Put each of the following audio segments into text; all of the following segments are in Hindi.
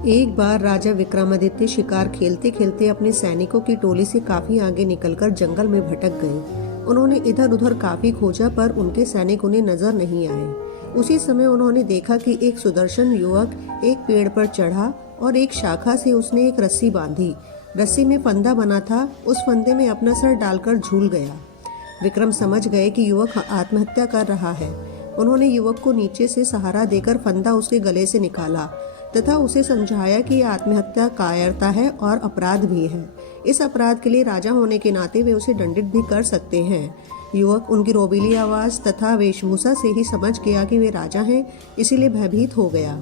एक बार राजा विक्रमादित्य शिकार खेलते खेलते अपने सैनिकों की टोली से काफी आगे निकलकर जंगल में भटक गए। उन्होंने इधर उधर काफी खोजा पर उनके सैनिक उन्हें नजर नहीं आए। उसी समय उन्होंने देखा कि एक सुदर्शन युवक एक पेड़ पर चढ़ा और एक शाखा से उसने एक रस्सी बांधी। रस्सी में फंदा बना था, उस फंदे में अपना सर डालकर झूल गया। विक्रम समझ गए कि युवक आत्महत्या कर रहा है। उन्होंने युवक को नीचे से सहारा देकर फंदा उसके गले से निकाला तथा उसे समझाया कि आत्महत्या कायरता है और अपराध भी है। इस अपराध के लिए राजा होने के नाते वे उसे दंडित भी कर सकते हैं। युवक उनकी रोबीली आवाज तथा वेशभूषा से ही समझ गया कि वे राजा हैं, इसीलिए भयभीत हो गया।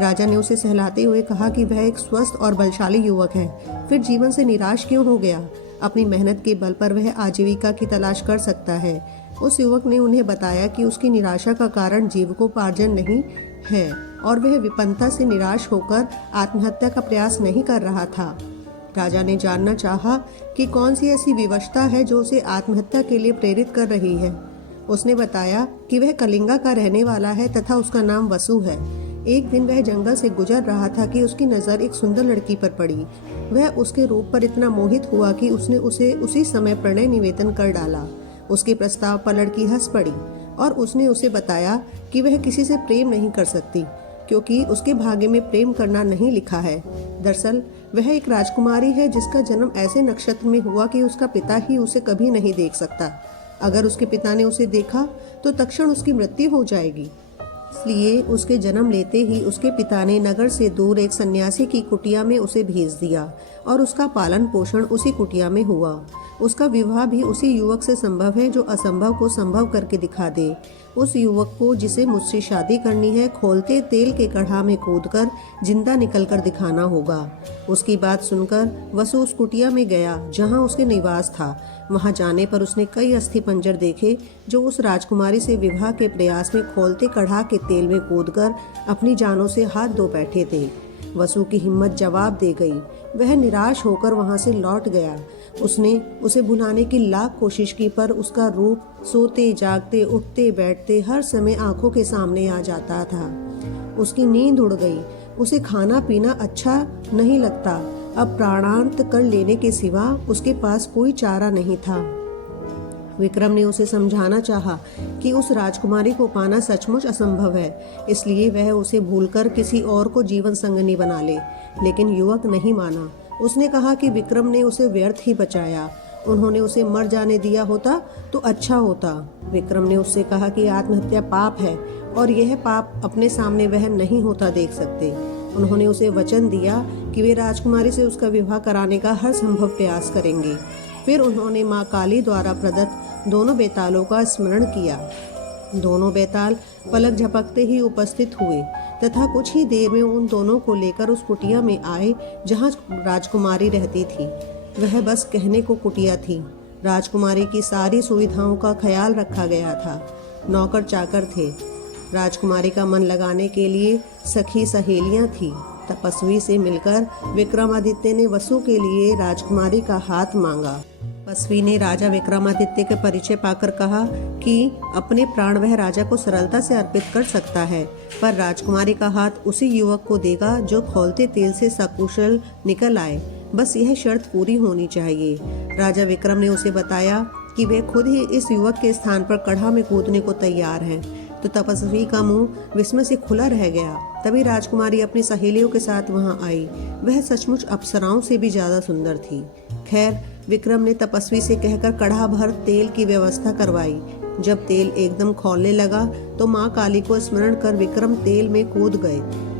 राजा ने उसे सहलाते हुए कहा कि वह एक स्वस्थ और बलशाली युवक है, फिर जीवन से निराश क्यों हो गया? अपनी मेहनत के बल पर वह आजीविका की तलाश कर सकता है। उस युवक ने उन्हें बताया कि उसकी निराशा का कारण जीविकोपार्जन नहीं है और वह विपन्नता से निराश होकर आत्महत्या का प्रयास नहीं कर रहा था। राजा ने जानना चाहा कि कौन सी ऐसी विवशता है जो उसे आत्महत्या के लिए प्रेरित कर रही है। उसने बताया कि वह कलिंगा का रहने वाला है तथा उसका नाम वसु है। एक दिन वह जंगल से गुजर रहा था कि उसकी नजर एक सुंदर लड़की पर पड़ी। वह उसके रूप पर इतना मोहित हुआ कि उसने उसे उसी समय प्रणय निवेदन कर डाला। उसके प्रस्ताव पर लड़की हंस पड़ी और उसने उसे बताया कि वह किसी से प्रेम नहीं कर सकती क्योंकि उसके भाग्य में प्रेम करना नहीं लिखा है। दरअसल वह एक राजकुमारी है जिसका जन्म ऐसे नक्षत्र में हुआ कि उसका पिता ही उसे कभी नहीं देख सकता। अगर उसके पिता ने उसे देखा तो तत्क्षण उसकी मृत्यु हो जाएगी। इसलिए उसके जन्म लेते ही उसके पिता ने नगर से दूर एक सन्यासी की कुटिया में उसे भेज दिया और उसका पालन पोषण उसी कुटिया में हुआ। उसका विवाह भी उसी युवक से संभव है जो असंभव को संभव करके दिखा दे। उस युवक को जिसे मुझसे शादी करनी है, खोलते तेल के कढ़ा में कूदकर जिंदा निकलकर दिखाना होगा। उसकी बात सुनकर वसु उस कुटिया में गया जहां उसके निवास था। वहां जाने पर उसने कई अस्थि पंजर देखे जो उस राजकुमारी से विवाह के प्रयास में खोलते कढ़ा के तेल में कूदकर अपनी जानों से हाथ धो बैठे थे। वसु की हिम्मत जवाब दे गई। वह निराश होकर वहां से लौट गया। उसने उसे भुलाने की लाख कोशिश की पर उसका रूप सोते जागते उठते बैठते हर समय आंखों के सामने आ जाता था। उसकी नींद उड़ गई। उसे खाना पीना अच्छा नहीं लगता। अब प्राणांत कर लेने के सिवा उसके पास कोई चारा नहीं था। विक्रम ने उसे समझाना चाहा कि उस राजकुमारी को पाना सचमुच असंभव है, इसलिए वह उसे भूलकर किसी और को जीवन संगनी बना ले। लेकिन युवक नहीं माना। उसने कहा कि विक्रम ने उसे व्यर्थ ही बचाया। उन्होंने उसे मर जाने दिया होता तो अच्छा होता। विक्रम ने उससे कहा कि आत्महत्या पाप है और यह पाप अपने सामने वह नहीं होता देख सकते। उन्होंने उसे वचन दिया कि वे राजकुमारी से उसका विवाह कराने का हर संभव प्रयास करेंगे। फिर उन्होंने माँ काली द्वारा प्रदत्त दोनों बेतालों का स्मरण किया। दोनों बेताल पलक झपकते ही उपस्थित हुए तथा कुछ ही देर में उन दोनों को लेकर उस कुटिया में आए जहाँ राजकुमारी रहती थी। वह बस कहने को कुटिया थी। राजकुमारी की सारी सुविधाओं का ख्याल रखा गया था। नौकर चाकर थे। राजकुमारी का मन लगाने के लिए सखी सहेलियां थी। तपस्वी से मिलकर विक्रमादित्य ने वसु के लिए राजकुमारी का हाथ मांगा। तपस्वी ने राजा विक्रमादित्य के परिचय पाकर कहा कि अपने प्राण वह राजा को सरलता से अर्पित कर सकता है, पर राजकुमारी का हाथ उसी युवक को देगा जो खौलते तेल से सकुशल निकल आए। बस यह शर्त पूरी होनी चाहिए। राजा विक्रम ने उसे बताया कि वे खुद ही इस युवक के स्थान पर कढ़ा में कूदने को तैयार हैं। तो तपस्वी का मुंह विस्मय से खुला रह गया। तभी राजकुमारी अपनी सहेलियों के साथ वहां आई। वह सचमुच अप्सराओं से भी ज्यादा सुंदर थी। खैर, विक्रम ने तपस्वी से कहकर कढ़ा भर तेल की व्यवस्था करवाई। जब तेल एकदम खौलने लगा तो माँ काली को स्मरण कर विक्रम तेल में कूद गए।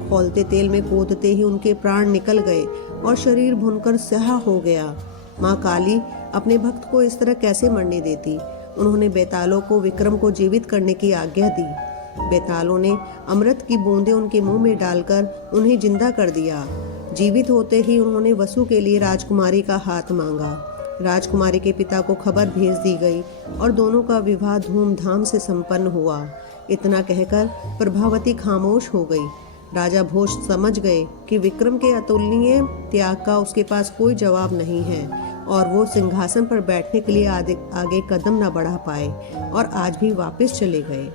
खौलते तेल में कूदते ही उनके प्राण निकल गए और शरीर भुनकर स्याह हो गया। माँ काली अपने भक्त को इस तरह कैसे मरने देती। उन्होंने बेतालों को विक्रम को जीवित करने की आज्ञा दी। बेतालों ने अमृत की बूंदें उनके मुंह में डालकर उन्हें जिंदा कर दिया। जीवित होते ही उन्होंने वसु के लिए राजकुमारी का हाथ मांगा। राजकुमारी के पिता को खबर भेज दी गई और दोनों का विवाह धूमधाम से संपन्न हुआ। इतना कहकर प्रभावती खामोश हो गई। राजा भोज समझ गए कि विक्रम के अतुलनीय त्याग का उसके पास कोई जवाब नहीं है और वो सिंहासन पर बैठने के लिए आगे कदम न बढ़ा पाए और आज भी वापस चले गए।